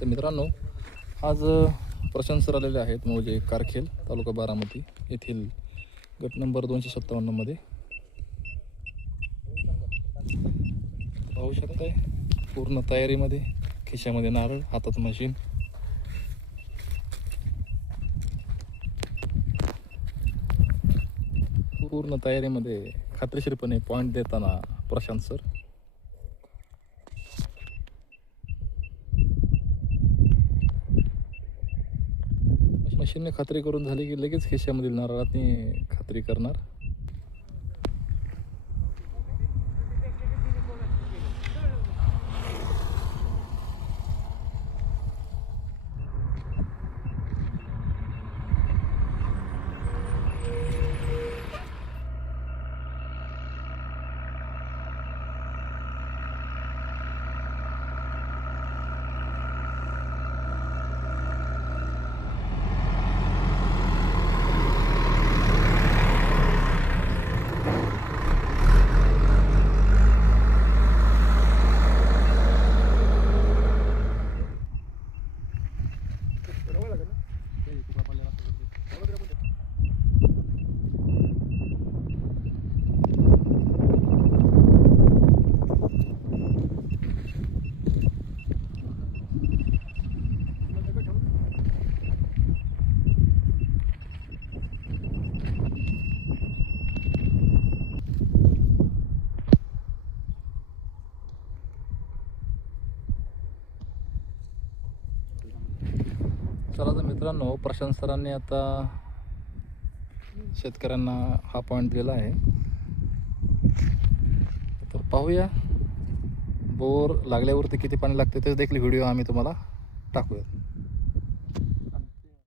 तर मित्रांनो, आज प्रशांत सर आलेले आहेत म्हणजे कारखेल तालुका बारामती येथील गट नंबर 257 मध्ये पाहू शकताय. पूर्ण तयारीमध्ये, खिशामध्ये नारळ, हातात मशीन. पूर्ण तयारीमध्ये खात्रीशीरपणे पॉईंट देताना प्रशांत सर. मशीनने खात्री करून झाली की लगेच खिशामधील नारळाने खात्री करणार. चला तर मित्रांनो, प्रशांत सरांनी आता शेतकऱ्यांना हा पॉईंट दिला आहे. तर पाहूया बोर लागल्यावरती किती पाणी लागते ते देखील व्हिडिओ आम्ही तुम्हाला टाकूया.